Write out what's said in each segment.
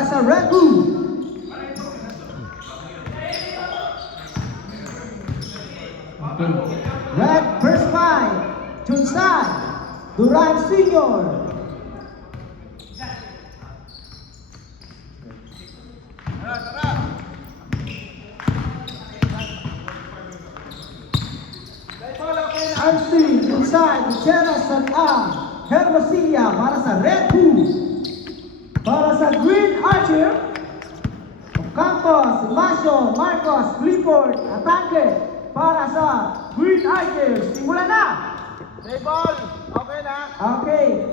para sa Red Bull. Red first five, Junsai Duran Senior. Arsi Junsai Gutierrez at Hermosilla para sa Red Bull. Para sa Green Archer, Campos, Masio, Marcos, Clifford, Atangke. Para sa Green Archer, simula na! Play ball! Okay na? Okay.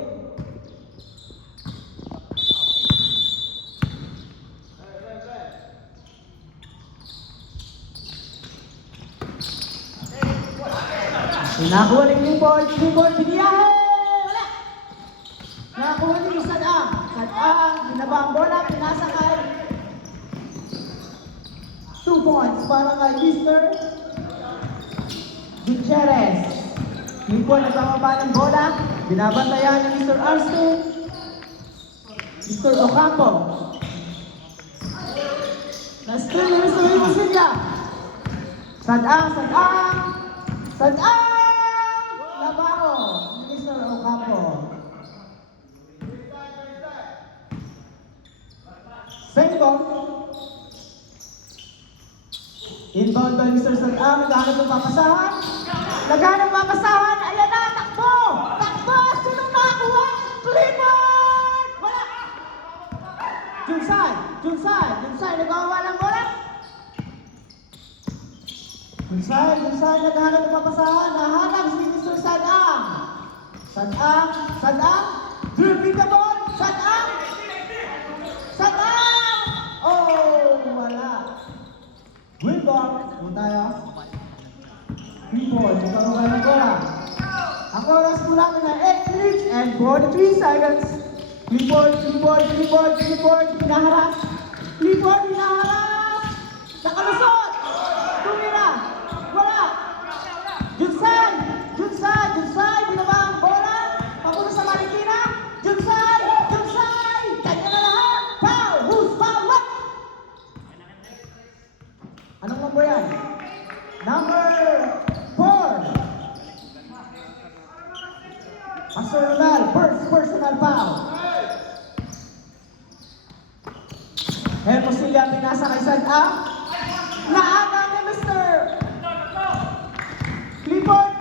Nakuha ni Clifford, biniyahe! Wala! Nakuha ni Sadang, binaba ang bola, pinasa kay 2 points para kay Mr. Gutierrez. Clifford nagbababa ng bola, binabantayan ni Mr. Arstu, Mr. Ocampo. Na-steal ni Mr. Hermosilla. Sadang! Labaro ni Mr. Ocampo. Sengkong. Inbound by Mr. Sadang, naghahanap ng papasahan. Ayan na, takbo! Sino nakakuha? Clifford! Wala! Junsai, nagawa ng bola. Junsai, naghahanap ng papasahan. Nahanap si Mr. Sadang. Sadang, dribbling the ball. Sadang! Oh, wala. Green ball. Kung tayo. Clifford, nagkaroon ng bola. Ang oras po namin na 8 minutes and 43 seconds. Clifford, hinaharap. Nakalusot! Tumira! Wala! Junsai! Binaba ang bola! Papunta sa Marikina! Junsai! Kanya na lahat! Foul! Who's foul? What? Anong number yan? Number 4! Personal! First personal foul! Hermosilla pinasa kay Sadang. Naaga ni Mr. Clifford,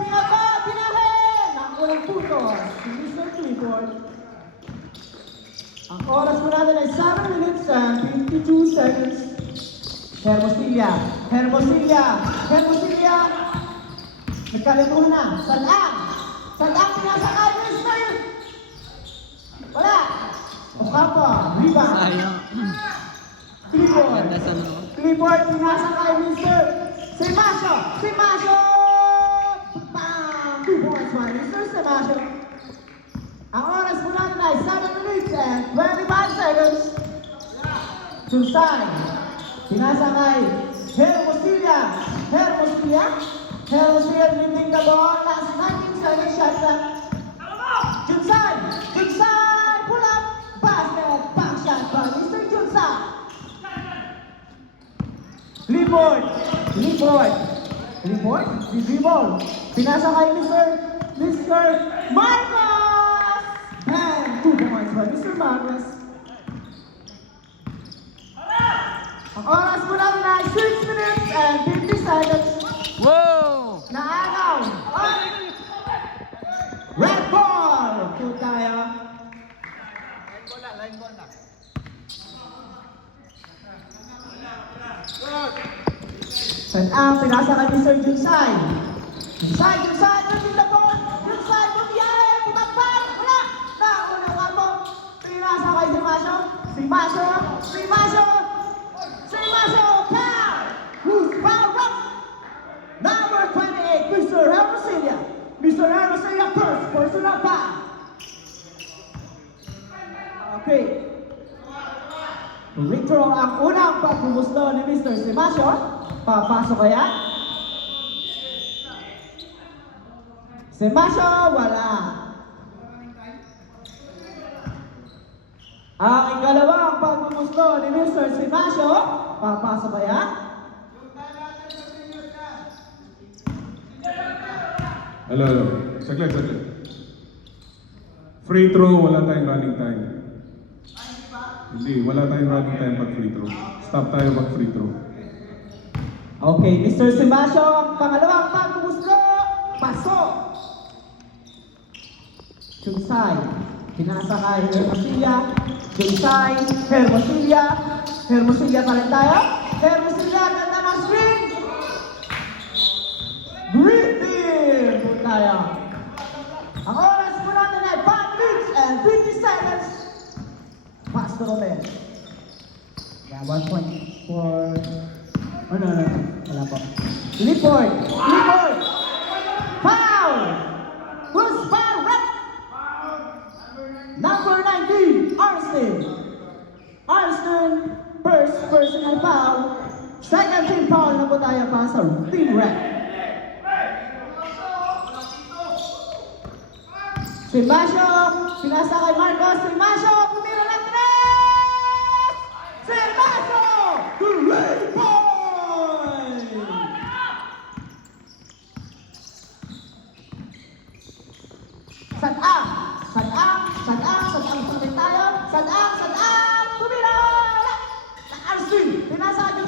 pinahin! Nakulang putos si Mr. Clifford. Ang oras mo natin ay 7 minutes and 52 seconds. Hermosilla. Nagkalituhan na. Sadang pinasa kay Mr. Wala. Ocampo, rebound. Clifford, pinasa kay Mr. Simasio! Bam! 2 points by Mr. Simasio. Ang oras po natin ay 7 minutes and 25 seconds. Junsai, pinasa kay Hermosilla, lifting the ball, last 19 seconds shot clock. Junsai, pull up, basket, back shot by Mr. Junsai. Clifford, dribble, pinasa kay Mr. Marcos! And 2 points by Mr. Marcos. Ang oras mo natin ay 6 minutes and 50 seconds. Wow! Naagaw ang red ball! Po tayo. Line ball na. Sadang pinasa kay Mr. Junsai. Junsai, dribbling the ball. Junsai, bumiyahe, putagpan, wala. Nauna Ocampo, pinasa kay Simasio, foul! Who's foul? Number 28, Mr. Hermosilla. First, personal foul. Okay. Withdraw ang unang pagbumuslo ni Mr. Simasio. Papasok kaya? Simasio, wala. Ang ikalawang muslo ni Mr. Simasio. Papasa ba yan? Hello. Saglit. Free throw, wala tayong running time. Hindi, wala tayong running time pag free throw. Stop tayo pag free throw. Okay, Mr. Simasio, ang pangalawang pagbumuslo. Pasok! Chungsay, pinasa kay Hermosilla. Chungsay, Hermosilla pa rin tayo. Hermosilla, ganda ng screen. Griffin po tayo. Ang oras po natin ay 5 minutes and 50 seconds. Pass to Roman. Yeah, 1 point for... Oh, no. Wala po. Clifford! Foul! Who's foul? Rep! Number 19, Arston, first personal foul. Second team foul na po tayo para sa team rep. Simasio, pinasa kay Marcos. Simasio, pumira ng tres! Simasio! 3 points! Sadang pagkain tayo. Sadang, tumira! Na Arston, pinasa kay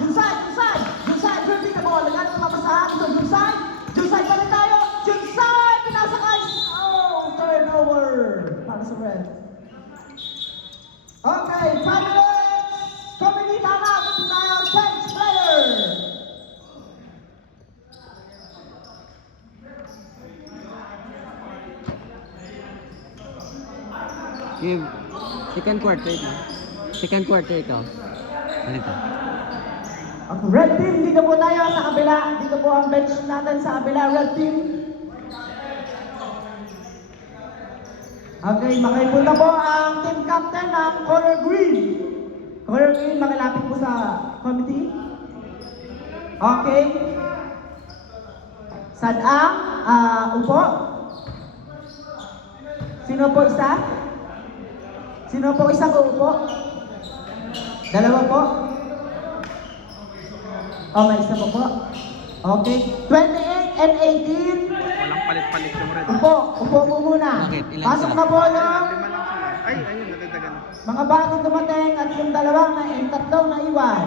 Junsay, dribbling the ball. Nagano na mapasahan ito, Junsay pa rin tayo. Junsay, pinasa kay... Turnover para sa Red. Okay, 5 minutes. Committee tama. Gusto tayo bench player. Give second quarter ito. Second quarter ikaw. Ano ito? Ang red team, dito po tayo sa kabila. Dito po ang bench natin sa kabila, red team. Okay, makipunta po ang team captain ng color green. Color green, makilapit po sa committee. Okay. Sadang, upo. Sino po isa? Sino po isang uupo? Dalawa po? May isa po. Okay. 28 and 18. Walang palit-palit yung red. Upo po muna. Bakit? Ilan Pasok sila? na po yung Lima lang sila. Ay, ayun, nadagdagan na. mga bagong dumating at yung tatlong na iwan.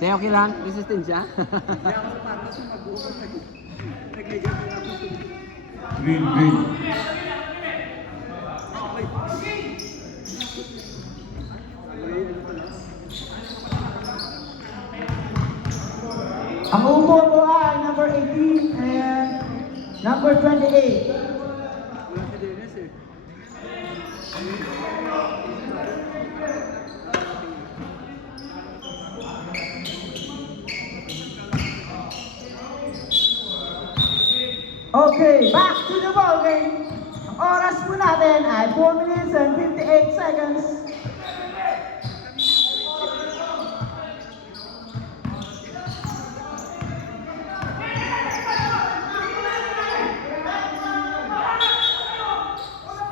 Kaya okay lang? Resistensya? Green. Ang upo po ay number 18 and number 28. Okay, back to the ball game. Ang oras po natin ay 4 minutes and 58 seconds.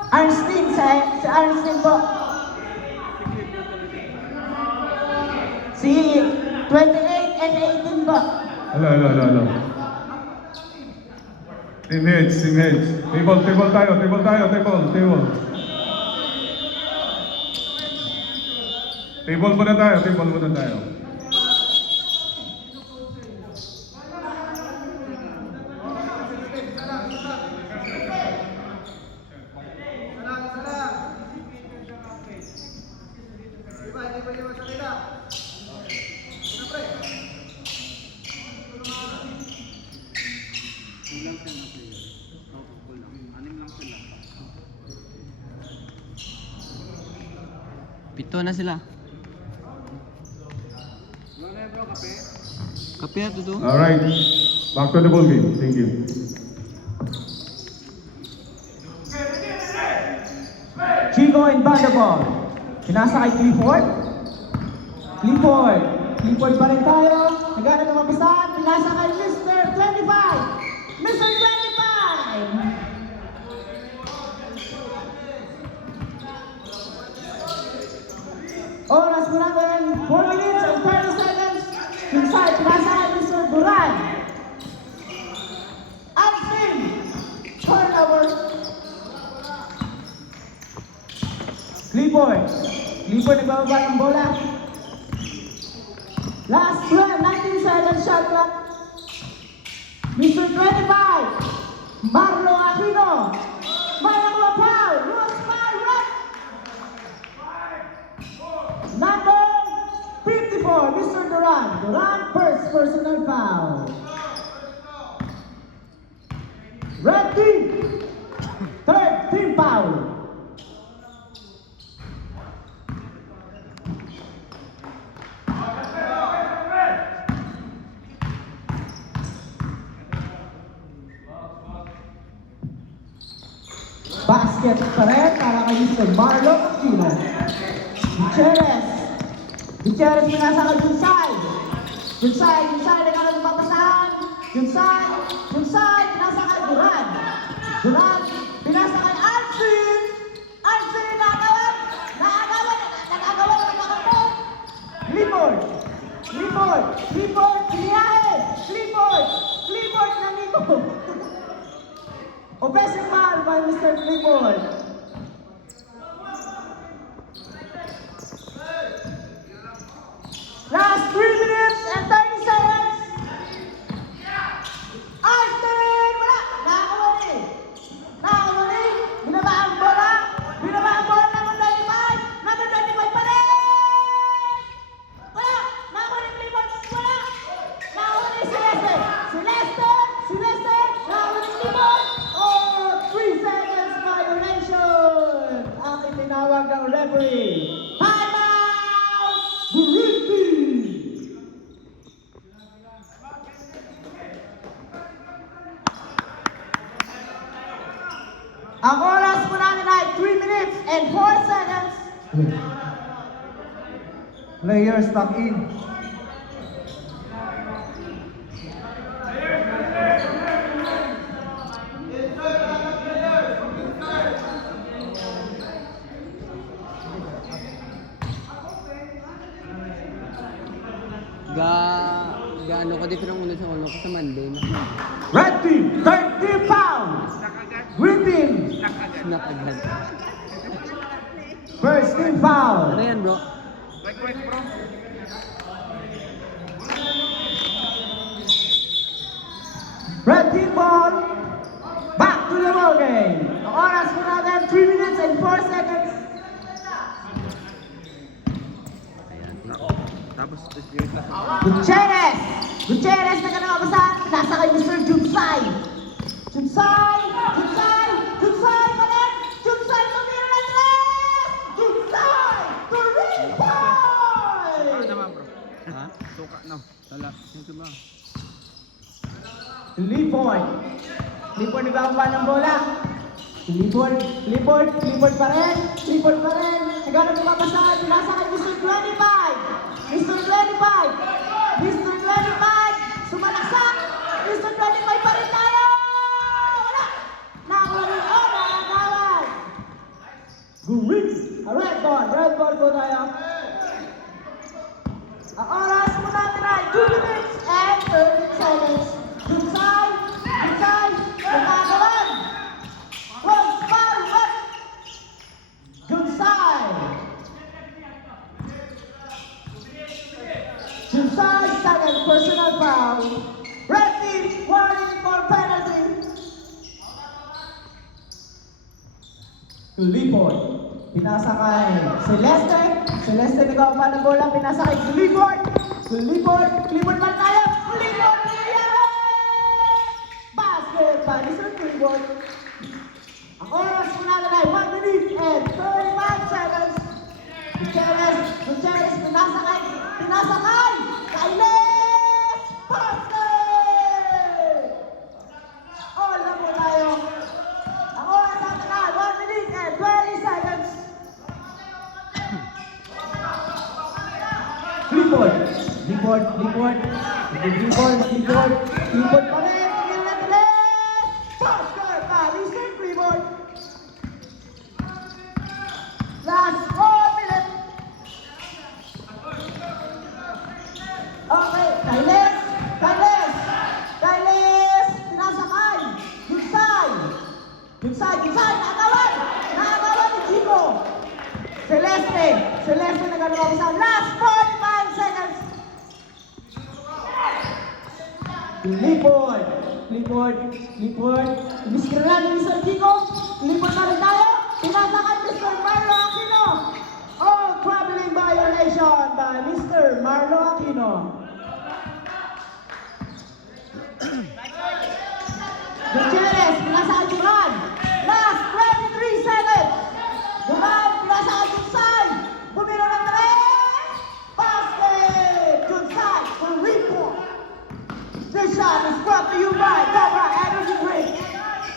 Arnstein, si Arnstein po. Si 28 and 18 po. Hello. Team heads. Table tayo. Table muna tayo. Pito na sila. Kape na to. Alright. Back to the ball game. Thank you. Chico and Vanderball. Pinasa kay Clifford pa rin tayo. Nagana ng mabasahan. Pinasa kay Mr. 25. oras mo natin, 4 minutes and 30 seconds. Inside, pinasa kay Mr. Duran. Alvin, turnover. Clifford. Clifford nagbababa ng bola. Last 12, 19 seconds shot clock. Mr. 25, Marlo Aquino. May nakuha foul. Loose foul, right? Number 54, Mr. Duran. Duran, first personal foul. Red team, third team foul. Basket pa rin para kay Mr. Marlon Aquino. Gutierrez. Gutierrez pinasa kay Junsay. Junsay nagkaroon ng papasahan. Junsay, pinasa kay Duran. Duran, pinasa kay Alvin. Alvin, nakagawan. Clifford, piniyahe. Clifford, nandito. Offensive foul by Mr. Clifford. Last 3 minutes and 30 seconds. Austin! Wala! Nakakawali. Binaba ang bola number 25. Number 25 pa rin! Wala! Nakakawali Clifford. Wala! Nakakawali Celeste. Nakakawali Clifford. 3 seconds violation! Ang itinawag ng referee. Time out! Burundi! Ang oras po natin ay 3 minutes and 4 seconds. Players back in. Gaano ko different muna sa ulo ko sa Monday na. Red team, 30 pounds. Green team, Snap agad. first team foul. Ano yan, bro? Like bro. Red team ball. Back to the ball game. Ang oras po natin, 3 minutes and 4 seconds. Tapos, spirit na. Gutierrez na ka nakabasahan. Nasa kay Mr. Junsay pa rin. Junsay, tumira na tres! Junsay! Turipay! Suka naman bro. Ha? Suka no. Tala. Ito ba? Clifford nagbababa ng bola. Clifford pa rin. Nagano pumapasahan. Nasa kay Mr. 25. Sumalaksak. Mr. 25 pa rin tayo. Wala. Nakakawal. Green. Red ball po tayo. Ang oras mo natin ay 2 minutes and 30 seconds. Junsay, nakagawan. Cross foul, up. Junsay, second personal foul. Red team, warning for penalty. Clifford, pinasa kay Celeste nagawa ng bola, pinasa kay Clifford man tayo. Clifford, basket by Mr. Clifford. Ang oras mo natin ay 1 minute and 35 seconds. Gutierrez, pinasa kay Kailes! Basket! All na po tayo. Ang oras natin ay 1 minute and 20 seconds. Clifford pa rin. Basket by Mr. Clifford. Last 4 minutes. Celeste nagkakaroon. Last 45 seconds. Lipod. Miskira ni Mr. Kiko. Lipod na rin tayo. Pinasakay Mr. Marlo Aquino. Oh, traveling violation by Mr. Marlo Aquino. Gutierrez, pinasakay Duran. Last 23 seconds. Duran, pinasakay Junsay. Bumiro ng 3. Basket. Junsay for report. This shot is brought to you by Cobra Energy Drink.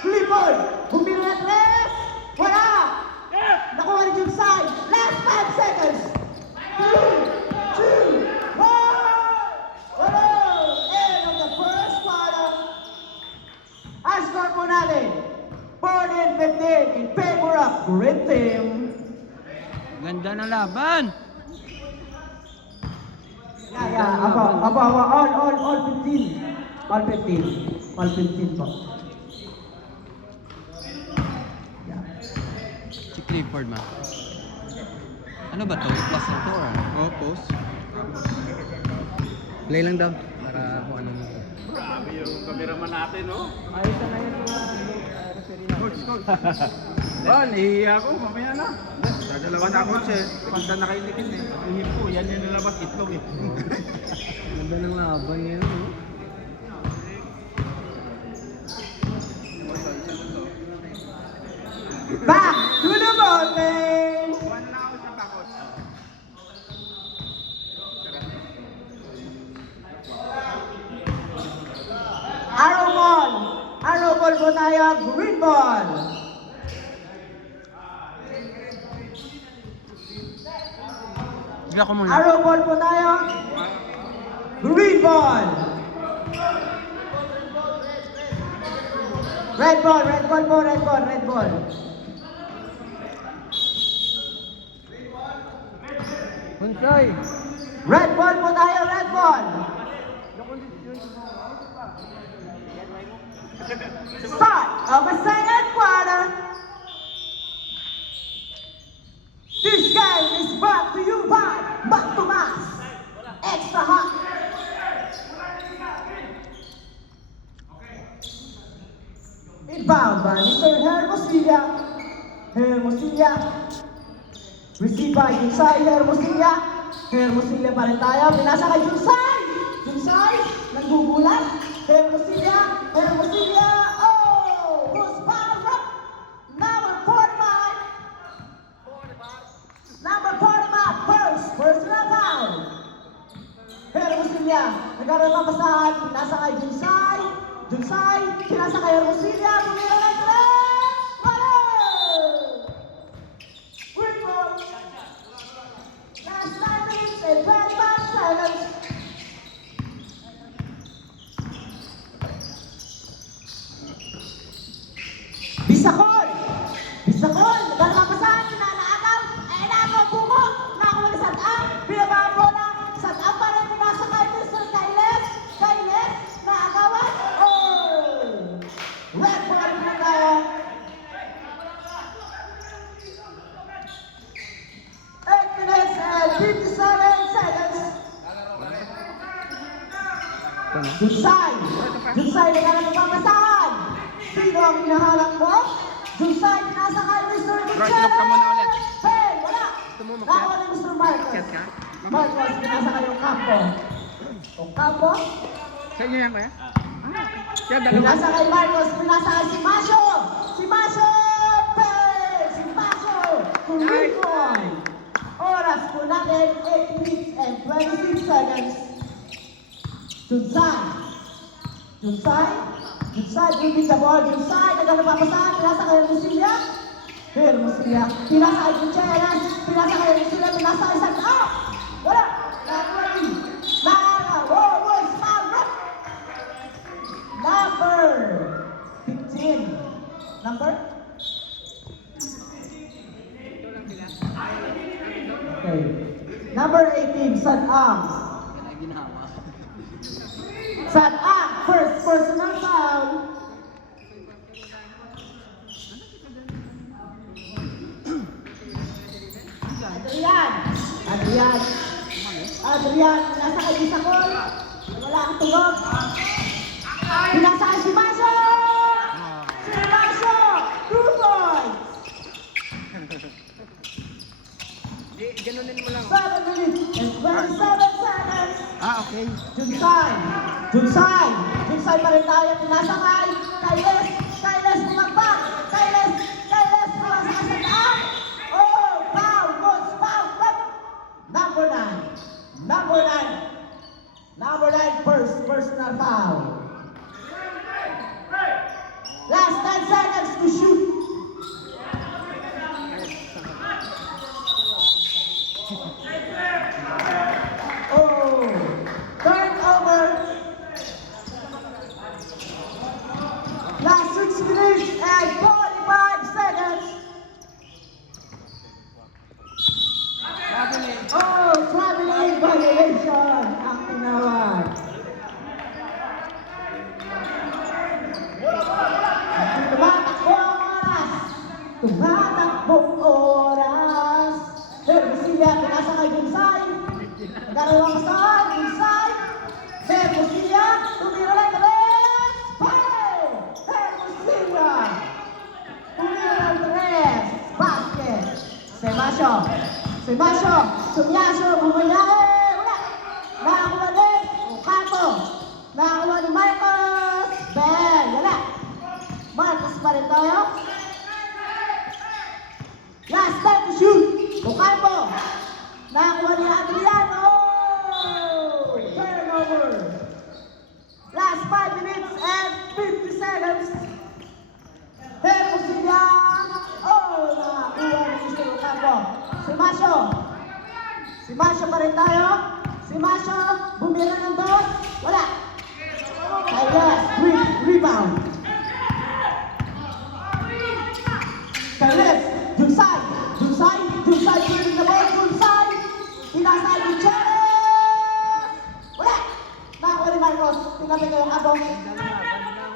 Clifford, bumiro ng 3. Wala. Nakuha ni Junsay. Last 5 seconds. 3, 2, 1. Wala. End of the first quarter. Ang score po natin, 14-15 in favor of Green Team. Ganda na laban. Aba, all 15. All 15 po. Si Clifford ma. Ano ba to? Plus na to or? Oh, post. Play lang daw. Para kung ano mo. Grabe yung cameraman natin, no? Ayos na yung referee Coach. Ba, nahihiya ako. Mamaya na. Gagalawan na coach eh. Pagka nakainitin eh. Ihip ko, yan yung nalabas itlog eh. Ganda ng laban niya. No? Back to the ball game. One na ako sa bakot. Arrow ball po tayo, green ball. Bigyan ko muna. Arrow ball po tayo, green ball. Red ball po, red ball. Hunsay! Red ball po tayo, red ball. Start of the second quarter. This game is brought to you by Mac Tomas. Extra hot. Inbound by Mr. Hermosilla. Received by Junsay Hermosilla. Hermosilla pa rin tayo. Pinasa kay Junsay. Junsay, nagbubulat. Hermosilla. Oh! Who's fouled up? Number 45. First personal foul. Hermosilla. Nagkaroon ng pasahan. Pinasa kay Junsay. Pinasa kay Hermosilla. Bumira ng 3. Wala! Quick ball. Last 9 minutes and 25 seconds. Bisakol! Nagkakapasahan, pinanaagaw, ay nakaw buko, nakakuha ni Sadam, binabaan bola, Sadam pa rin pinasa kay Mr. Kailes, naagawan, oh! Red ball na tayo. 8 minutes and 57 seconds. Junsay, nagkakapasahan. Sino ang hinahanap mo? Junsay, pinasa kay Mr. Right, look ka muna ulit. Hey, wala! Tumumakit. Nakakuha ni Mr. Marcos. Ket ka? Marcos, pinasa kay Ocampo. Ocampo, Sa inyo yan, kuya? Kaya dalawa. pinasa kay Marcos, pinasa kay si Masyo! Perez! Si Masyo! Kulipoy! Oras po natin, 8 minutes and 26 seconds. Junsay, bibig the ball. Junsay, nagkakapapasahan. Pinasa kay Hermosilla. Pinasa kay Gutierrez. Pinasa kay Hermosilla. Pinasa kay Sadam. Wala. Nakakuha rin. Boys, foul. Number 15. Number? Okay. Number 18, Sadam. Sadam, first personal foul. Adrian. Adrian. Adrian, nasa kay Isakol. Wala ang tunog. Pinasaan si Masyo! Si Masyo! 2 points! Ganunin mo lang. 7 minutes and 27 seconds. Okay. Junsay! Junsay pa rin tayo. Pinasakay. Kailes bumagpak. Kailes pumasakay sa daan. Oh, foul, goals, foul. Number 9, first personal foul. Last 10 seconds to shoot. Oh, turnover. Last 6 minutes and 45 seconds. Oh, traveling violation ang tinawag. Tumatakbong oras. Pero siya, pinasa kay Junsay. Nagkaroon ka saan, Junsay. Pero siya, tumira lang tres. Pare! Pero siya, tumira lang tres. Basket. Semasyo, Sumyasyo, Bumayahe. Wala. Nakakuha din. Okato. Nakakuha ni Marcos. Ben, wala. Marcos pa rin tayo. Last time to shoot. Ocampo. Nakakuha ni Adrian. Oh! Turnover. Last 5 minutes and 50 seconds. Pero siya. Oh! Nakakuha ni Mr. Ocampo. Si Masyo pa rin tayo. Si Masyo. Bumira ng dos. Wala. Kailas. Rebound. Kailas. Junsay, pwede na ball, Junsay. Pinasa Gutierrez. Wala. Nakakuha ni Marcos. Tingnan mo yung abong.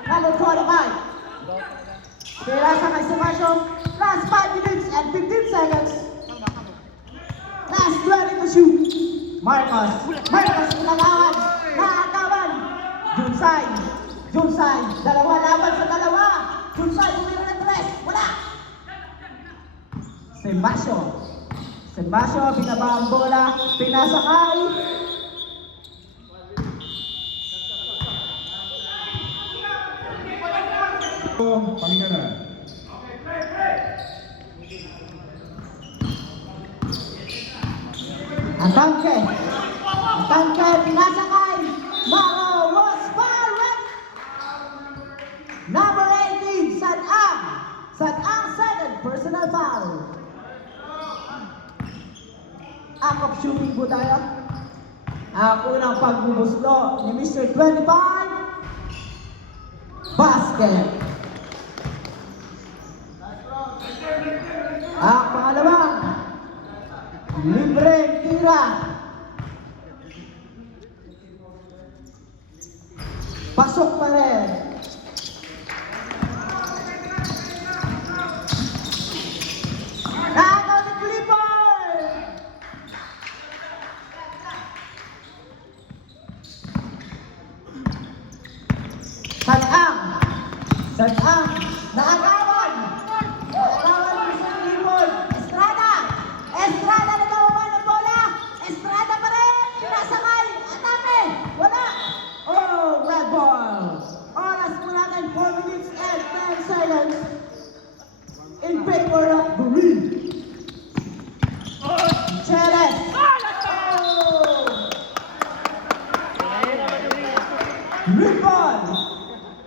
Number 25. Pinasa kay Semasyo. Last 5 minutes and 15 seconds. Last 20 to shoot. Marcos, pinagawan. Nakakawan. Junsay. Dalawa laban sa dalawa. Junsay, bumira ng tres. Wala. Semasyo, binaba ang bola, pinasakay. Pahinga na. Atangke, pinasakay. Maro was fouled. Number 18, Sadang, second personal foul. Act of shooting po tayo. Ang unang pagbubuslo ni Mr. 25. Basket. Ang pangalawang libre tira. Pasok pa rin. Nakakaw ni Clipper. Sadang, nakakawan ni Mr. Clipper. Estrada na nawawan ng bola. Estrada pa rin. Pinasakay. Atake. Wala. Oh, red ball. Oras po natin 4 minutes and 10 seconds. In favor of Green. Cheres. Oh!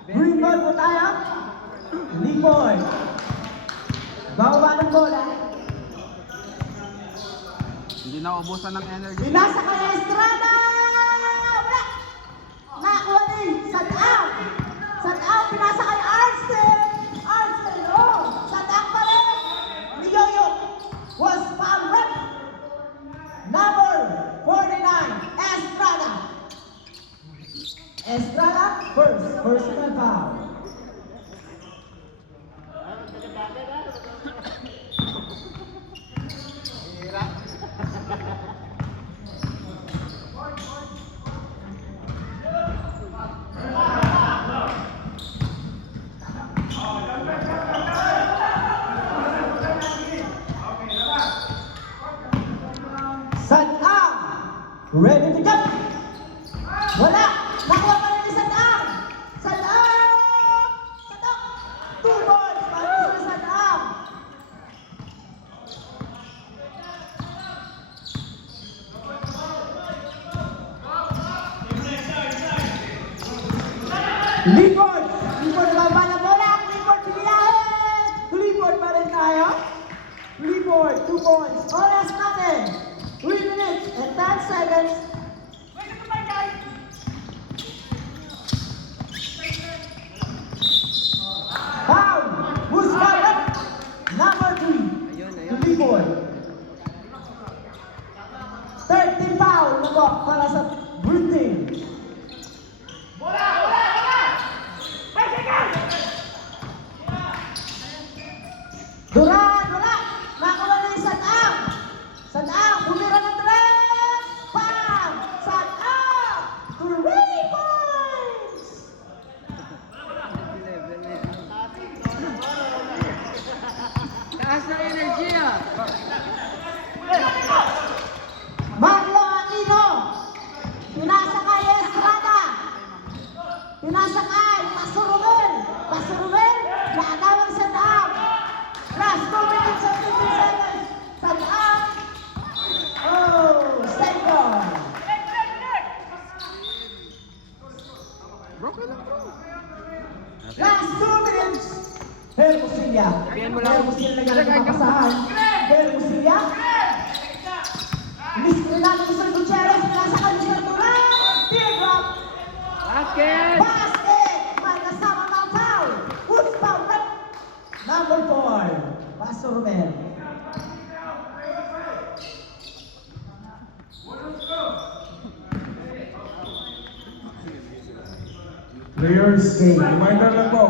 Green ball po tayo. Lipoy. Bawa ng bola. Hindi na ubusan ng energy. Pinasa kay Estrada! Wala! Nakuha ni Sadang! Pinasa kay Arsen! Oh! Sadang pa rin! Niyoyo was fouled. Number 49, Estrada, first personal foul. Ready to go! Wala! Nakuha pa rin sa daang! Sa daang! Sa daang! 2 balls para sa daang! Libon! Libon na ba na bola? Libon, piliyahin! Libon pa rin tayo? Libon, 2 points. Oras natin. 3 minutes and 10 seconds. Foul! Who's fouled? Number 3. Libon. 13 foul na po para sa Green Team. Duran, wala! Nakuha na yung Sadaang! Sadaang, bumira ng 3! Bam! Sadaang! 3 points! Taas ng energy ah! Marlo Aquino! Pinasakay Estrada! Pinasakay Pasurubel! Pasurubel! Naagawang Sadaang! Last 2 minutes and 15 seconds! Sadaang! Oh! Second! Last 2 minutes! Hermosillo! Hermosillo na galang makasahan! Hermosillo! Miss Renata Mr. Gutierrez! Pinasakay Mr. Duran! Teardrop! Basket! Basket! May kasama ng foul! Who's foul? Number 4, Pastor Romero. Players, reminder lang po.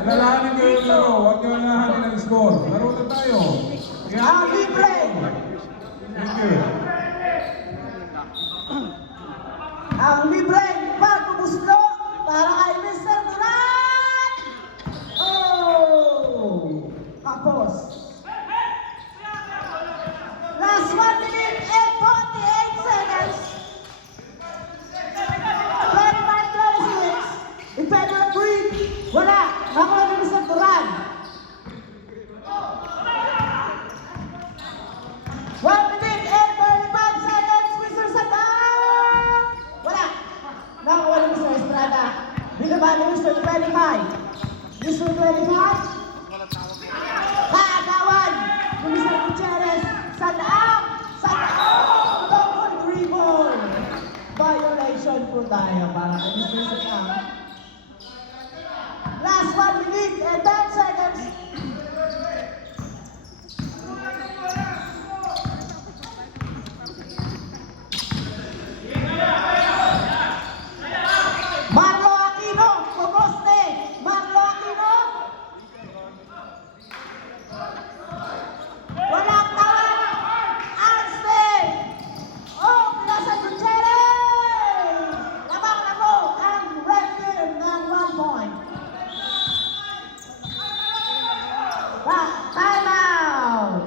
Alalahanin kayo yung laro. Huwag nyo alalahanin ang score. Laro na tayo. Ang libre! Thank you. Ang libre! Pagkumuslo para kay Mr. Duran! Oh! Tapos. Last 1 minute and 48 seconds. 25-26. If I don't breathe, wala. Nakuha ni Mr. Duran. 1 minute and 35 seconds, Mr. Sadaang! Wala. Nakuha ni Mr. Estrada. Binaba ni Mr. 25. Mr. 25. Kaagawan ni Mr. Gutierrez. Sadaang! Sadaang! Double dribble! Violation po tayo para kay Mr. Sadaang. Last 1 minute and 10 seconds. Marlo Aquino, Cocoste! Marlo Aquino! Walang tawag! Arsten! Oh, pinasa Gutierrez! Lamang na po ang red team ng 1 point. Time out!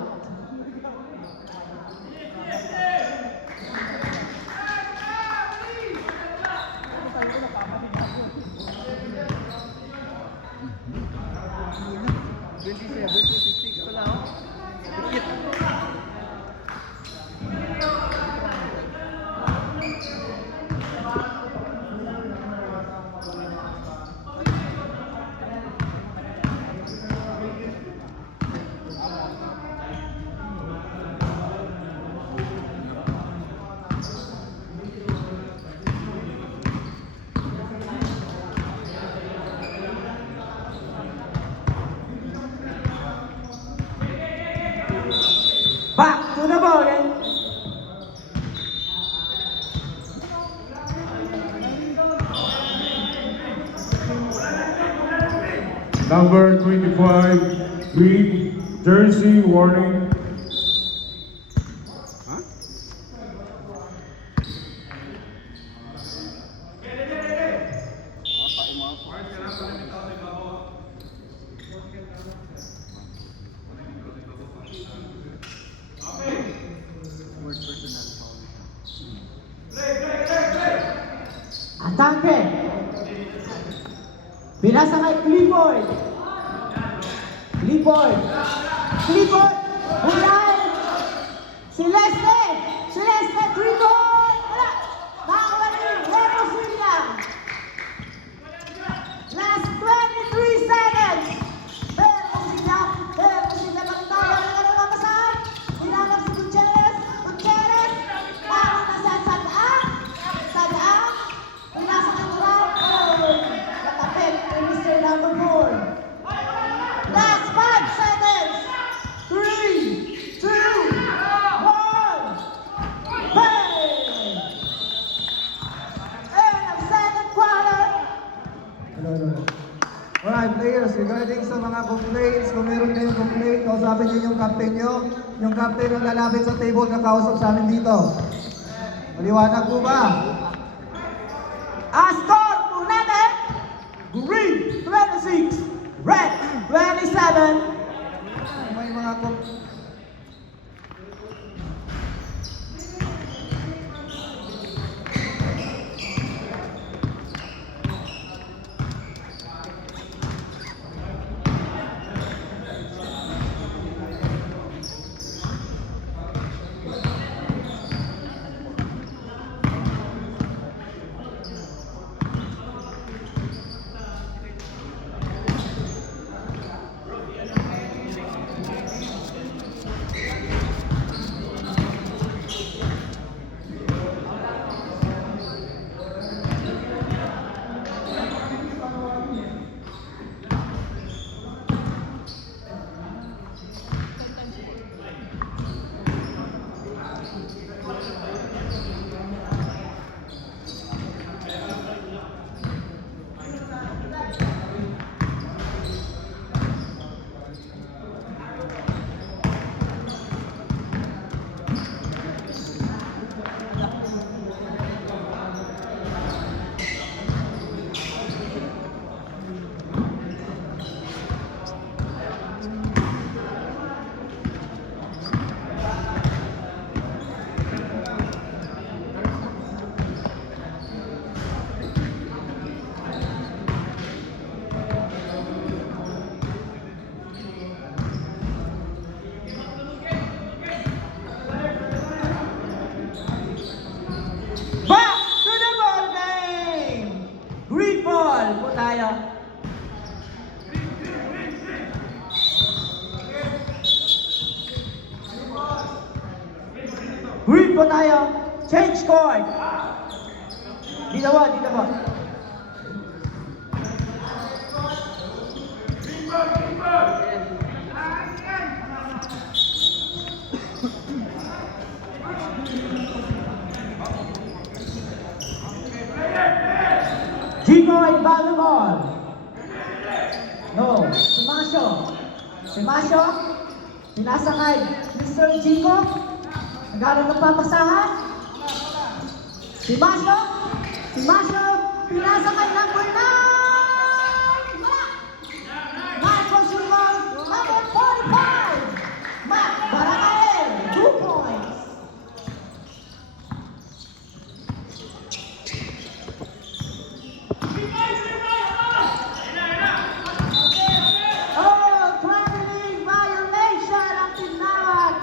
Back to the ball game. Number 25, green jersey warning. Arke. Pinasa kay Clifford. Clifford. Clifford. Hulay. Celeste. Celeste. Clifford. Wala. Nakakuha rin. Lemos William. Last 23 seconds. Lemos William. Lemos William. Ang tawa na gano'n ang masahan. Hinanap si Gutierrez. Gutierrez. Tawag na sa Sadaan. Sadaan. Pinasa kay Durao. Nakapit kay Mr. Number 4. Last 5 seconds. 3, 2, 1. Bang! End of second quarter. Alright, players, regarding sa mga complaints, kung meron kayong complaint, kausapin nyo yung captain nyo. Yung captain yung lalapit sa table, kakausap sa amin dito. Maliwanag po ba? Ang score po natin, green 26, red 27. May mga Back to the ball game. Green ball po tayo. Green po tayo. Change court. Dito po, dito po. Gino ay volleyball. No, si Masyo. Pinasa kay Mr. Chico. Nagkaroon ng papasahan. Si Masyo. Pinasa kay number 9. Wala. Marcos Rumon, number 45. Mac Barakael, 2 points. Oh, traveling violation ang tinawag.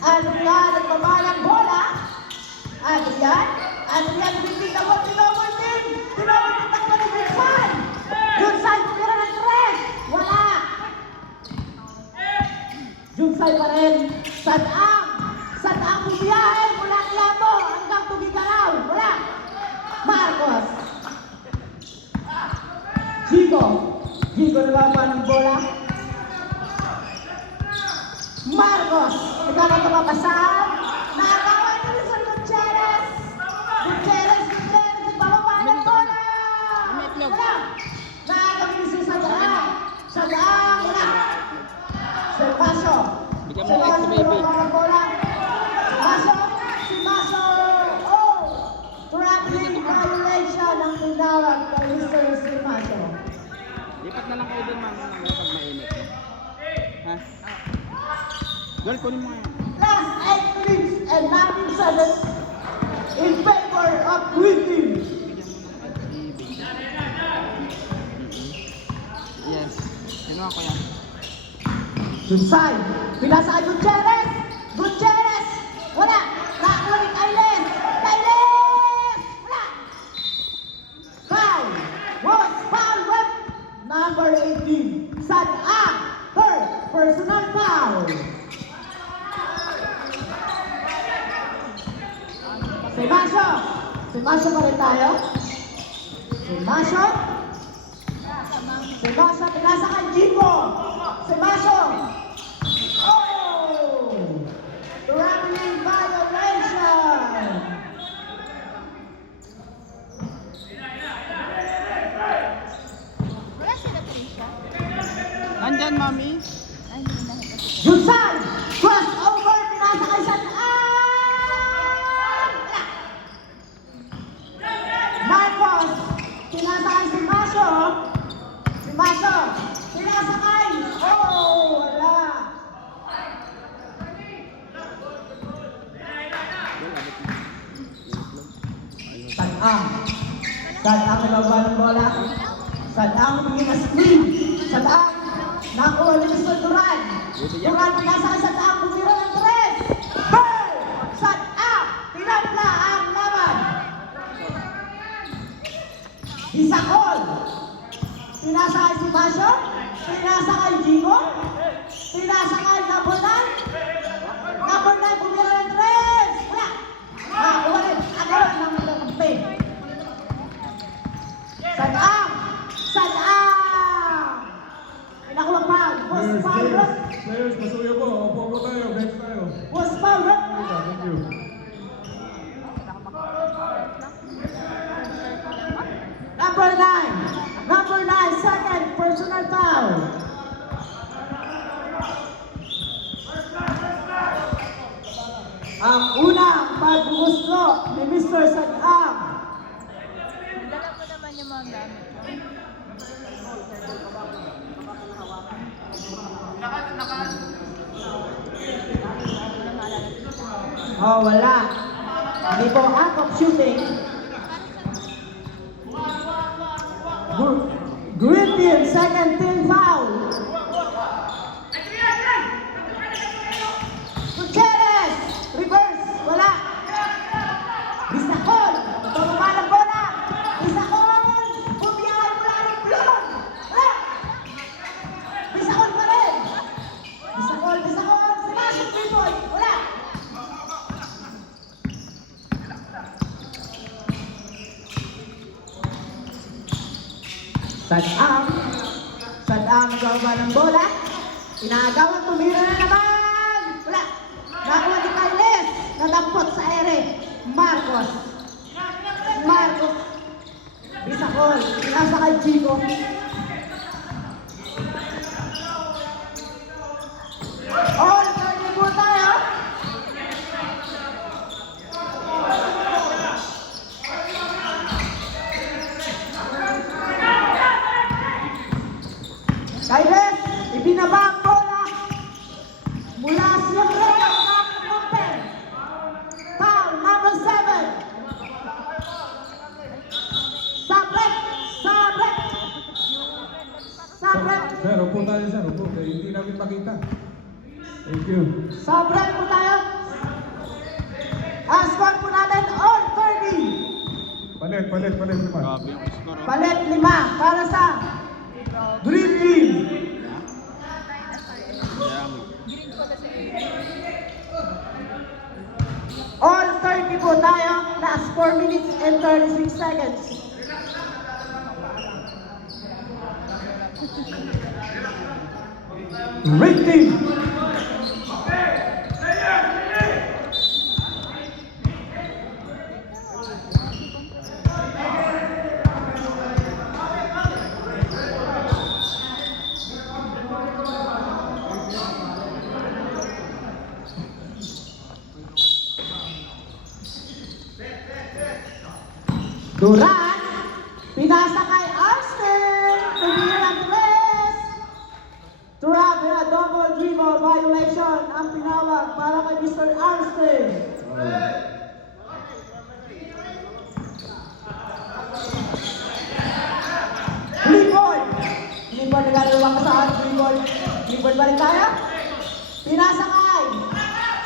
Adrian at babalang bola. Adrian, bibigyan mo, tinovertin ang manibigyan. Junsay, tumira ng 3. Wala. Junsay pa rin. Sadang bumiyahe mula Quiapo hanggang Tugigaraw. Wala. Marcos. Chico naman pa ng bola. Marcos, nagkaroon ka papasahan. Nakakawa na rin sa Gutierrez. Gutierrez, pababa ng bola. Wala. Nakakawin si Sadaan. Wala. Serpasyo. Wala bola. Si Maso. Oh, traveling violation ang tinawag kay Mr. Serpasyo. Lipat na lang kayo dun, ma'am. Pag mainit. Ha? Girl, kunin mo yan. Last 8 minutes and 19 seconds in favor of Green Team. Yes. Kinuha ko yan. Dunsay, pinasa kay Gutierrez! Gutierrez! Wala! Nakakuha ni Kailes! Kailes! Wala! Foul! Was foul with number 18. Sad-ang! Third personal foul! Simasyo! Simasyo pa rin tayo? Simasyo? Simasyo, pinasa kay Jibo! Simasyo! Oh! Traveling violation! Wala sila po siya. Nandyan, mami. Ay, hindi na nakita. Junsan! Crossover! Pinasa kay San-An! Marcos! Pinasa kay Simasyo! Simasyo! Pinasa kay... Oh! Wala! San-An! San-An nilaban ng bola! San-An humingi na screen! San-An! Nakuha ni Mr. Duran! Duran pinasa kay San-An! Bumira ng tres! Goal! San-An! Tinapla ang laban! Isakol! Pinasa kay Simasyo? Pinasa kay Jigo? Pinasa kay Number 9? Number 9 bumira ng tres! Wala! Nakuha rin agawan ng kampi! San-An! San-An! Pinakuha pa! Was Players, foul! players, pasuyo po. Opo po tayo, bench tayo. Was foul! Thank you. Number 9! Number 9, second personal foul! Ang unang paggugusto ni Mr. San-An. Dala ko naman yung mga gamit. Oh, wala. Hindi po act of shooting. Green team, second team foul. Gutierrez, reverse, wala. Bisakol, tumama ng bola. Bisakol, bumiyahan mula ng blon. Wala. Bisakol pa rin. Bisakol, Simasyo dito, wala. Sad-ang nagawa ng bola. Inaagawan, tumira na naman. Wala. Nakuha ni Kailes. Nadampot sa ere. Marcos. Bisakol. Pinasa kay Chico. All, turning po tayo. Kailes, ibinaba ang bola mula siyempre ang kapten. Foul number 7. Sabret. Sir, upo tayo, sir. Upo. Hindi namin makita. Thank you. Sabret po tayo. Ang score po natin, all 30. Palit naman. Grabe yung score. Palit 5 para sa Green Team. Yan. Green ko na sa area. All 30 po tayo. Last 4 minutes and 36 seconds. Green Team. Duran, pinasa kay Austin, tumira ng tres. Travel a double dribble violation ang tinawag para kay Mr. Armstrong. Clifford! Clifford naglalawang ka saan? Clifford! Clifford ba rin tayo? Pinasakay!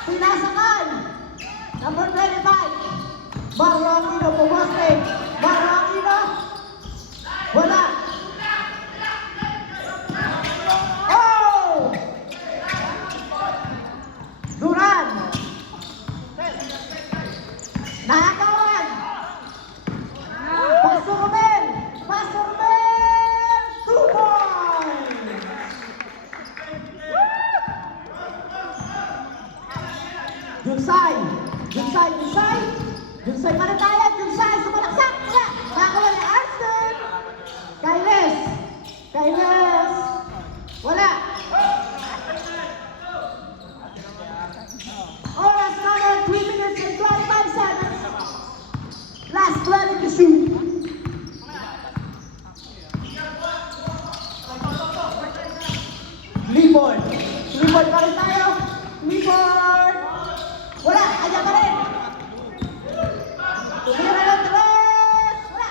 Pinasakay! Number 25! Barro Aquino, pumaste! Barro Aquino! Wala! Oh! Duran! Nakakawan! Pastor Romel! Pastor Romel! 2 points! Junsay! Junsay! Junsay! Junsay Manatayan! Junsay! Sumalaksak! Wala! Nakakuha ni Armstrong! Kailes! Kailes! Wala! Oras namin, 3 minutes and 25 seconds. Last 20 to shoot. Clifford. Clifford pa rin tayo. Clifford. Wala, kanya pa rin. Tumira ng tres. Wala.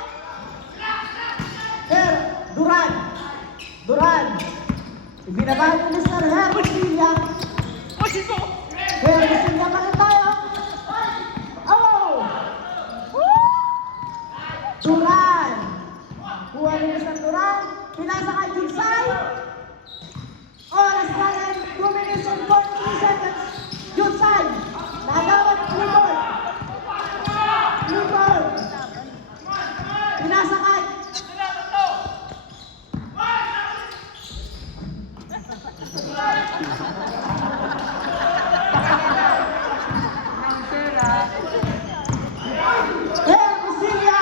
Duran. Duran. Ibinabahan ni Mr. Herbert Villa. Herbert Villa pa rin tayo. Oh! Duran. Kuha ni Mr. Duran. Pinasa kay Junsay. Oras na rin. 2 minutes and 43 seconds. Junsay. Nagawad Clifford. Clifford. Pinasa kay. Musilia!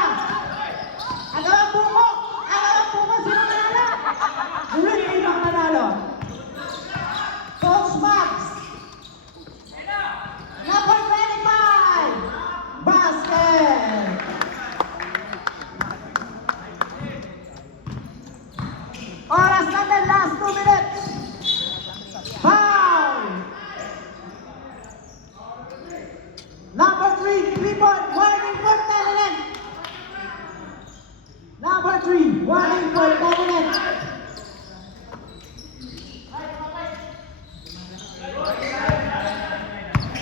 Agawang buko! Agawang buko! Sino manalo? Green Team ang manalo. Coach Max. Number 25. Basket. Oras natin, last 2 minutes. Foul. Number 3, Clifford, warning for Telenet. Number 3, warning for Telenet.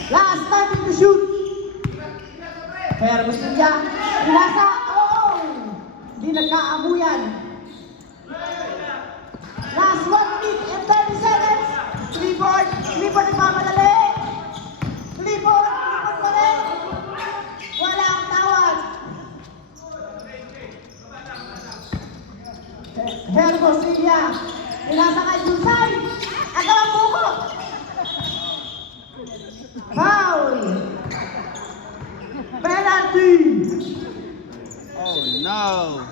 Last 30 to shoot. Pero gusto niya, pinasa, hindi nagkaamuyan. Last 1 minute and 30 seconds. Clifford, Clifford nagmamadali. Clifford, Clifford pa rin. Wala ang tawag. Herbo Silya, pinasa kay Junsay. Agawang buko. Foul. Penalty. Oh no!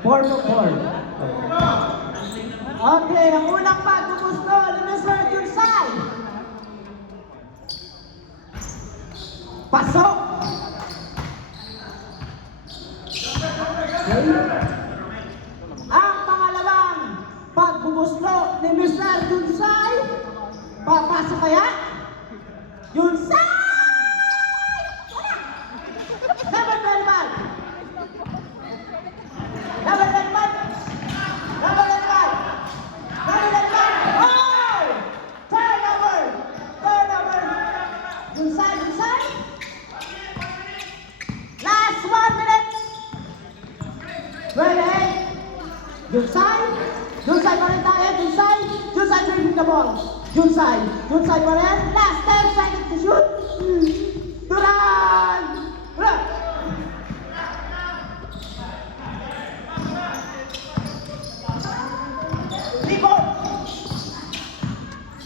4 to 4. Okay, ang unang pagbubusto ni Mr. Junsay. Pasok. Okay. Ang pangalawang pagbubusto ni Mr. Junsay. Papasok kaya? Junsay! Wala! Number 25. Number 25. Number 25. Number 25. Oh! Turnover! Turnover! Junsay, Junsay! Last 1 minute! 28. Junsay! Junsay pa rin tayo, Junsay! Junsay dribbling the ball! Junsay! Junsay pa rin! Last 10 seconds to shoot! Duran! Duran! Clifford!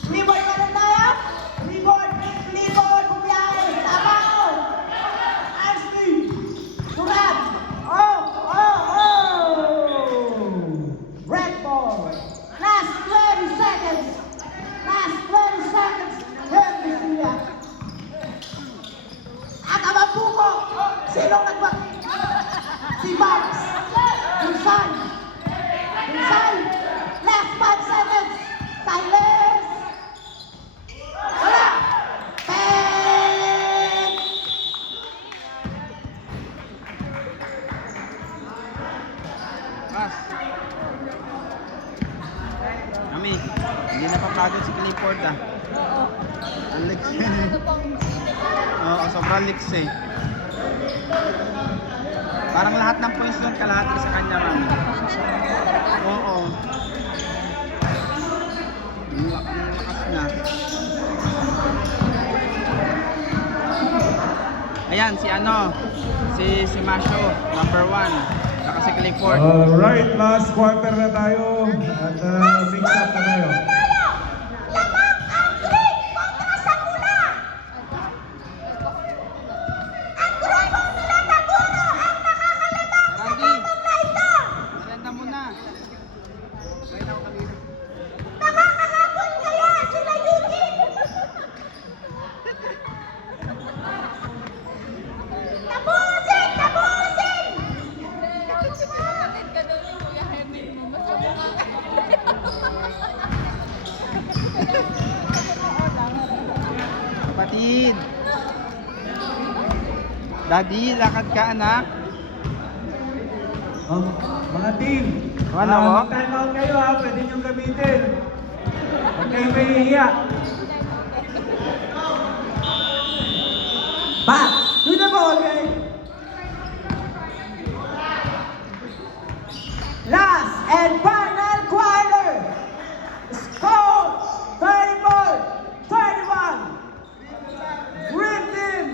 Clifford pa rin tayo! Clifford! Clifford! Bumiyahe! Tama ko! Ashley! Duran! Oh! Red ball! Last 20 seconds! Last 20 seconds! Herbie Silya! At ang buko! Sinong nagbat? Si Max! Junsay! Junsay! Last 5 seconds! Silence! Wala! 10! Pass. Mami, hindi na papagod si Clifford ah. Oo. Ang liks. Ano pang Oo, sobrang liks eh. Parang lahat ng points doon kalahati sa kanya, Mami. Oo. Ang lakas na. Ayan, si ano? Si Masho, number 1. Saka si Clifford. Alright, last quarter na tayo. At mix up na tayo. Lamang ang green kontra sa pula! Ang grupo nila Taguro ang nakakalibang sa Randy, battle na ito! maganda muna. Nakakahabol kaya sila Eugene! Tapusin! Tapusin! kapatid ka daw ni Kuya Hermin mo. Mas mukha ka. Kapatid. Daddy, lakad ka anak. Mga team, Ano, oh? time out kayo ha, pwede nyo gamitin. Huwag kayong mahihiya. Back to the ball game. Last and final quarter! Score 34-31! Green team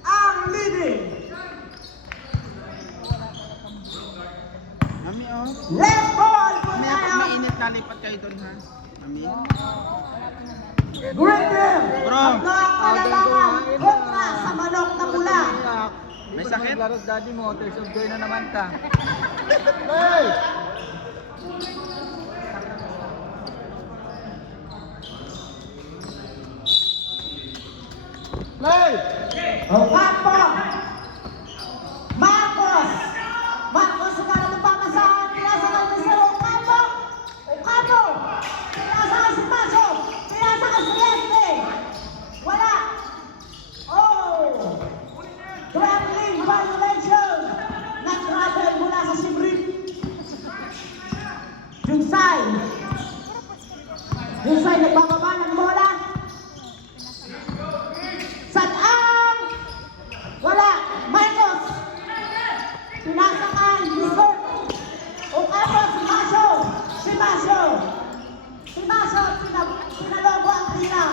ang leading! Mami, oh. Left ball po Mami, tayo! pag mainit, nalipat kayo doon, ha? Mami. Green team! Bro. Ang nakakalalangan kontra sa manok na pula! May sakit? Laros daddy mo, tears of joy na naman ka. Ocampo! Marcos! Marcos sa para nagpamasahan nila sa kanya Ocampo! Ocampo! Pinasa ka si Paso! Pinasa ka si Leste! Wala! Oh! Traveling violation! Nag-travel mula sa Sibrit! Junsay! Junsay nagbababa ng bola! Sadang! Wala! Marcos! Pinasa ka! Luzon! Ocampo! Si Maso! Si Maso! Si Maso! Pinalobo ang tira!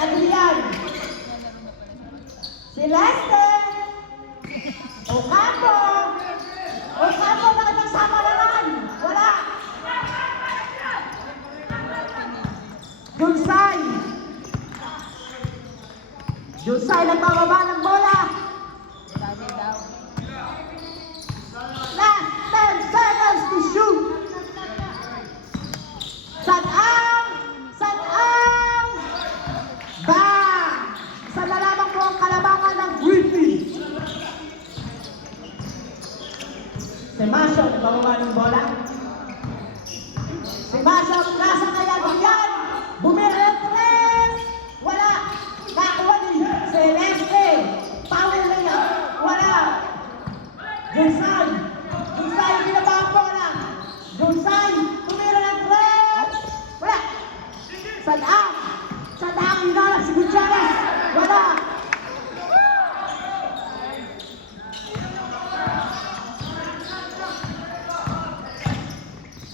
Adrian! Si Leste! Ocampo! Ocampo! Nakipagsama naman! Wala! Junsay! Junsay nagbababa ng bola! Dali daw. Last 10 seconds to shoot! Sadang! Sadang! Bang! Isa na lamang po ang kalabangan ng Green Team. Si Masyo nagbababa ng bola. Si Masyo nasa kaya yan! Bumirit tres! Wala! Nakuha ni Celeste! Foul niya! Wala! Junsay! Junsay binaba ang bola! Junsay! Tumira ng tres! Wala! Sadang! Sadang hinalang si Gutierrez! Wala!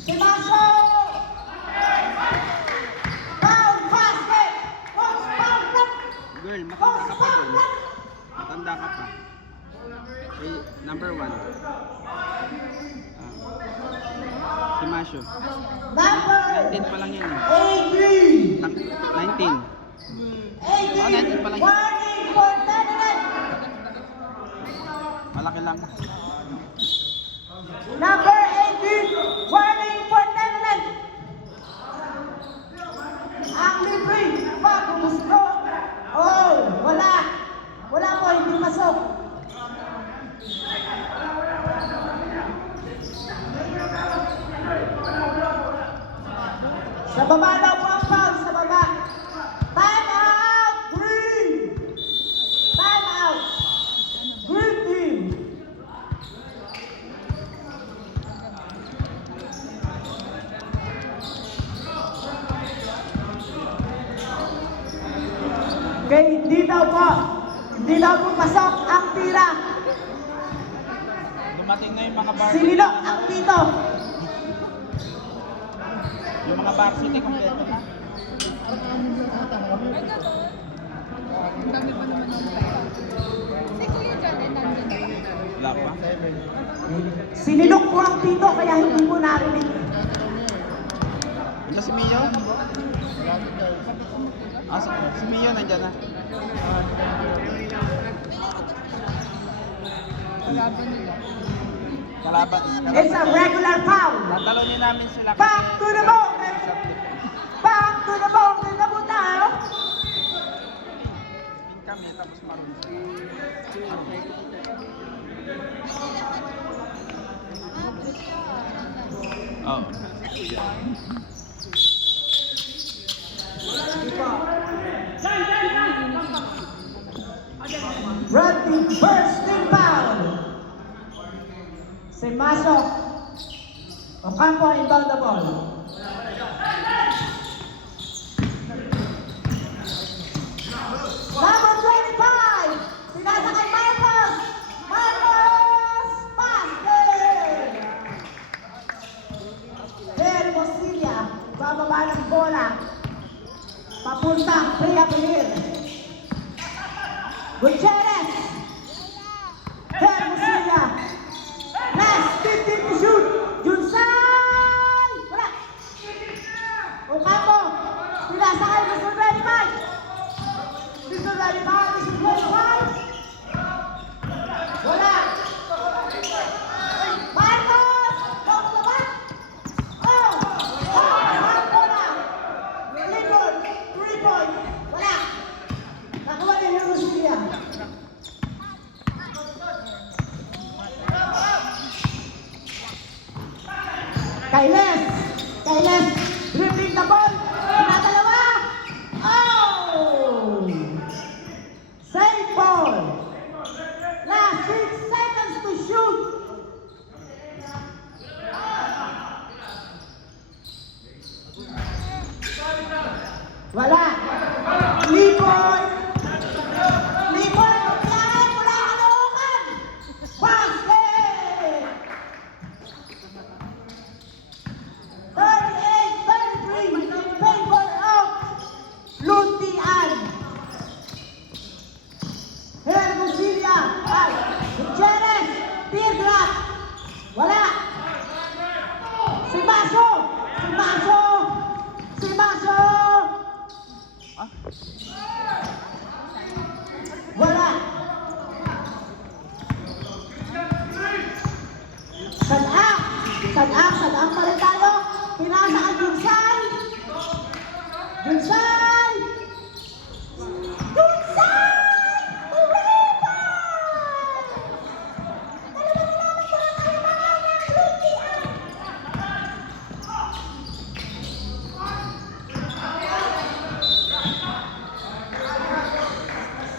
Si Masyo! Foul basket! Post foul block! Girl, Post matanda ka pa foul doon. block! Matanda ka pa. Okay, number 1. Si Masho. Number 19 pa lang yun eh. 18! 19. 18! pa lang. Warning for tournament! Malaki lang. Number 18! Warning for tournament! Ang referee, bago gusto. Oh, wala. Wala po, hindi pasok. baba daw po ang foul, sa baba. Time out! Green! Time out! Green team! Okay, hindi daw po pasok ang tira. Dumating na yung mga bar. Sinilok ang pito. Yung mga varsity kompleto na. Ay, ganun. Ang dami pa naman ng pera. Si Kuya John, ay nandun na ba? Wala pa. Sinilok po ang pito, kaya hindi po narinig. Ito si Mio? Si Mio nandyan na. Kalaban nila. Kalaban. It's a regular foul. Tatalonin namin sila kasi... Back to the ball. Back to the ball. Tignan mo tayo. Pin kami, tapos marunong sila. Oh. Running bursting foul. Si Maso Ocampo inbound the ball. Number 25. Pinasa kay Marcos. Marcos! Basket! Hermosilla. Bababa ng bola. Papuntang Priya Pilir. Gutierrez. Hermosilla. Last 15 to shoot. Junsay! Wala. Ocampo. Pinasa kay Mr. 25. Mr. 25. Mr. 25. Wala. Marcos! Go to the back. Oh! Hard bola. Libon. 3-point. Wala. Nakuha ni Hermosilla. Kailes, dribbling the ball, pinadalawa, oh! Save ball, last 6 seconds to shoot. Wala, Lipoy, yan, wala kalookan, basket! 38-33 in favor of Luntian. Hermosilla, ay, Gutierrez, Tigrat, wala. Si Maso, wala. Sadang pa rin tayo. Pinasa ang Junsay! Uwepa! Dalawa na lamang po ang kailangan ng Luntian.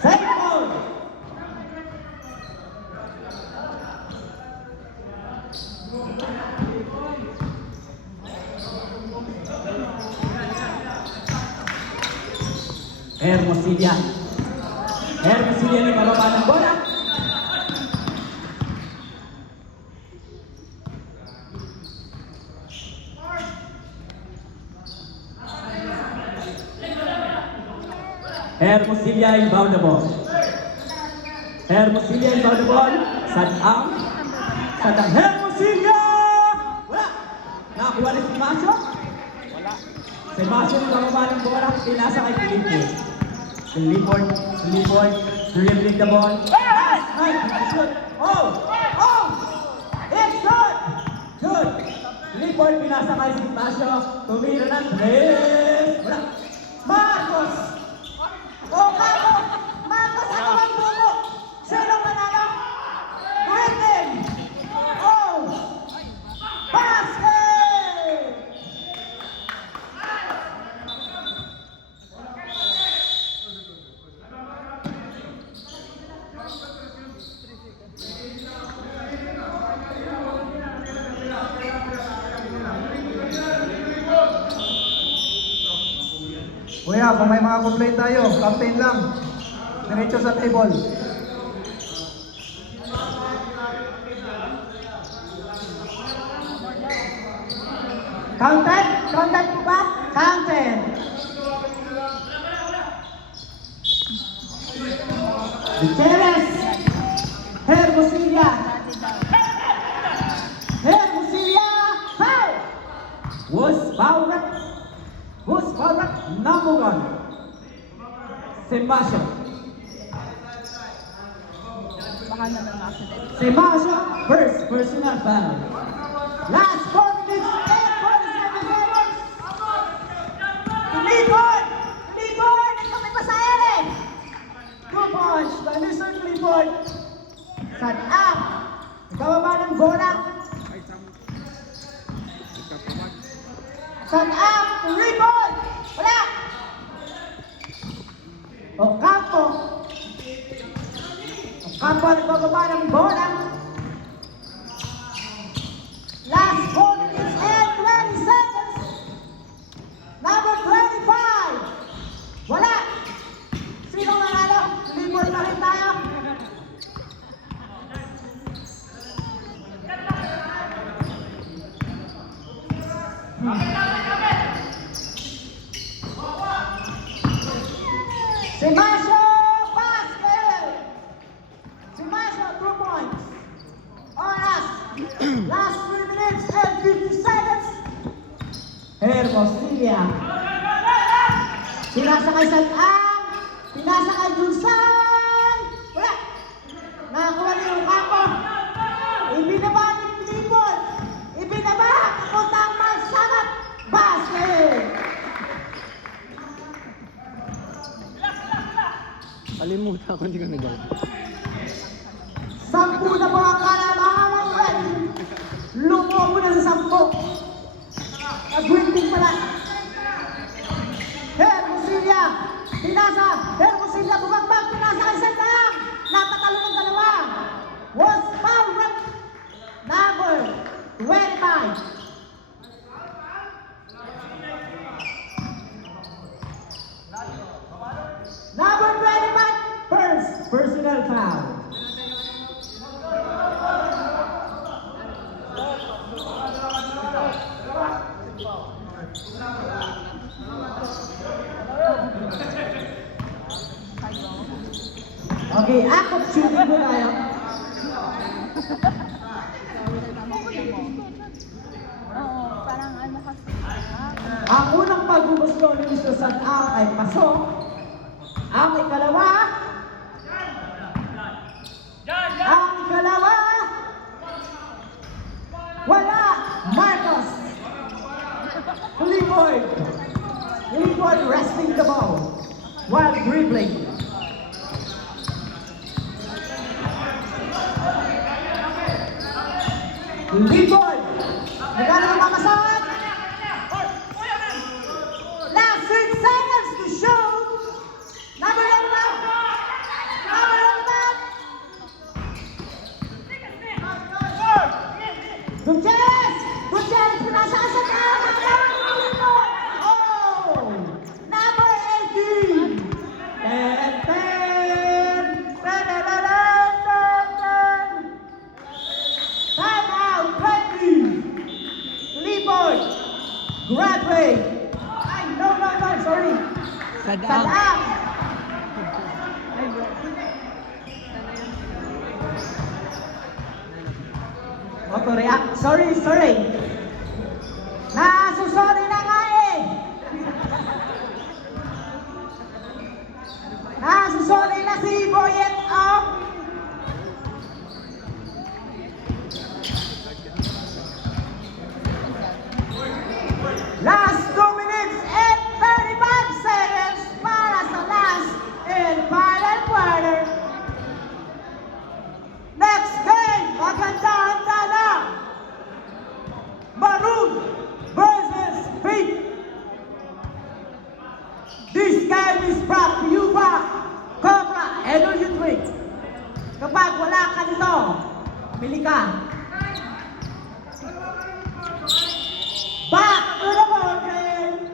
Save ball! Hermosilla ni bababa ng bola. Hermosilla inbound the ball. Sadang Hermosilla! Wala! Nakakuha ni si Masyo? Wala. Si Masyo ni bababa ng bola. Pinasa kay Filipe. Clifford, dribbling the ball. Nice, shoot. Oh! It's good! Good! Clifford, pinasa kay si Masyo. Tumira ng 3. Wala. Marcos! Ocampo! Marcos, ako ang buko! Sino manalo? Green! Oh! Basket! kung may mga complaint tayo, campaign lang. Diretso sa table. Counted? Counted po ba? Counted. Gutierrez. Hermosilla. Hermosilla. Hey! Was Baurat. Number 1. Sebastian. Baka naman accident. Sebastian first personal foul. Last 4 minutes and 47 seconds. Clifford! Clifford! Ikaw may pasayar eh! 2 points by Mr. Clifford. Sad up. Kababa ng bola. Sad up. Rebound. Wala. Ocampo. Ocampo nagbababa ng bola. Last 4 minutes and 20 seconds. Number 25. Wala. Sino nanalo? Libor na rin tayo. Simasho basket. Simasho 2 points. Oras. Last 3 minutes and 50 seconds. Hermosilla. Sinasakay sa Ang. Sinasakay Junsan. Wala. Nakakuha niyo yung kampo. Ibinaba ni Clifford. Ibinaba. Kapunta ang Malsamat. Basket. Kalimutan ko, hindi ko nagawa. 10 na po ang kalabahan ulit. Lumo na sa 10. Nag-winning pala. Hermosilla. Pinasa. Hermosilla bumagbag. Pinasa kay Sandang. Napatalo ng dalawa. Was foul. Number 25. Number 25. First personal foul. Okay, akop shooting po tayo. Oo, parang ano kasi. Ang unang pagbubusto ni Mr. Sanang ay pasok. Ang ikalawa, wala, Marcos. Clifford. Clifford resting the ball while dribbling. Clifford. Nagano ang mamasad. Last 6 seconds to show. Number 11. Number 11. Gutierrez. Gutierrez pinasa sa taas. Oh! Number 18. 10. Time out. 20. Clifford. Graduate. Ay, no, sorry. Sadam. Sadam. Auto-react. Sorry. Nasusorry na nga eh. Nasusorry na si Boyet, oh. Last 2 minutes and 35 seconds para sa last and final quarter. Next game, maganda-handa na. Maroon versus Pink. This game is brought to you by Cobra Energy Drink. Kapag wala ka nito, pili ka. Back to the ball game.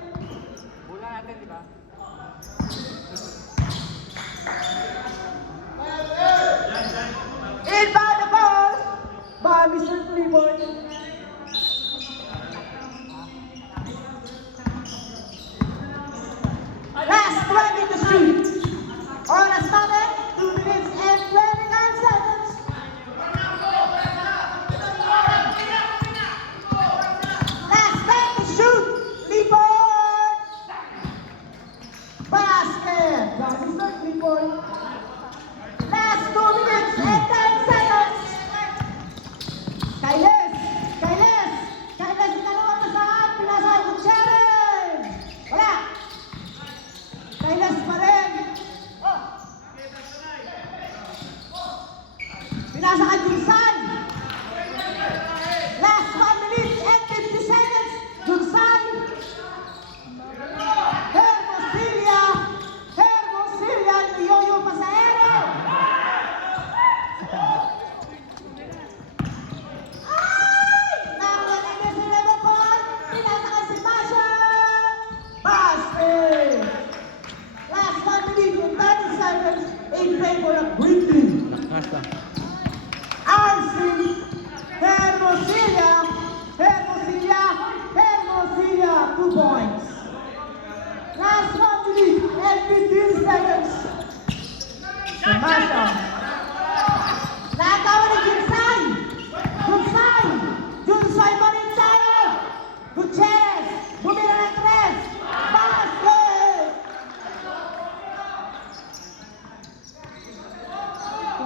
possession. Nakawa ni Junsay. Junsay pa rin tayo. Gutierrez. Bumira ng 3. Basket.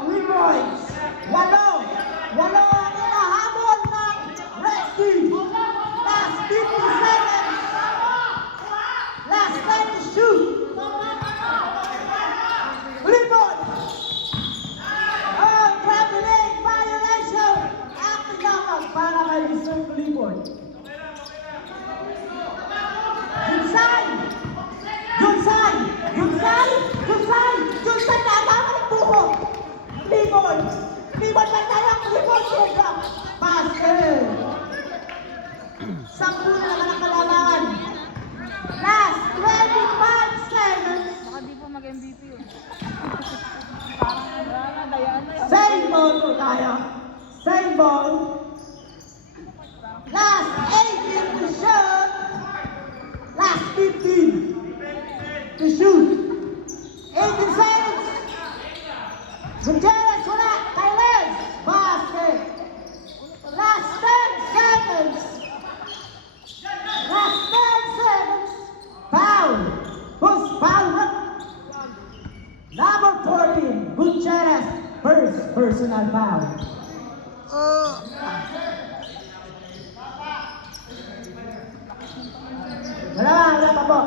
Leroy's. Walo ang inahabol ng Rescue. Last 50 seconds. Last time to shoot. Libon. Oh, traveling violation. Acting knockout para kay Mr. Libon. Junsay nakatama ng buhok. Libon ba tayo? Libon sila. Basket. 10 na naman ang kalaban. Last 25 seconds. Baka di po mag-MVP yun. Parang wala na, dayaan na yun. Same ball po tayo. Same ball. Last 18 to shoot. Last 15 to shoot. 18 seconds. Gutierrez, wala. Kailes. Basket. Last 10 seconds. Last 10 seconds. Foul. Who's foul? Number 14, Gutierrez. First personal foul. Wala pa po.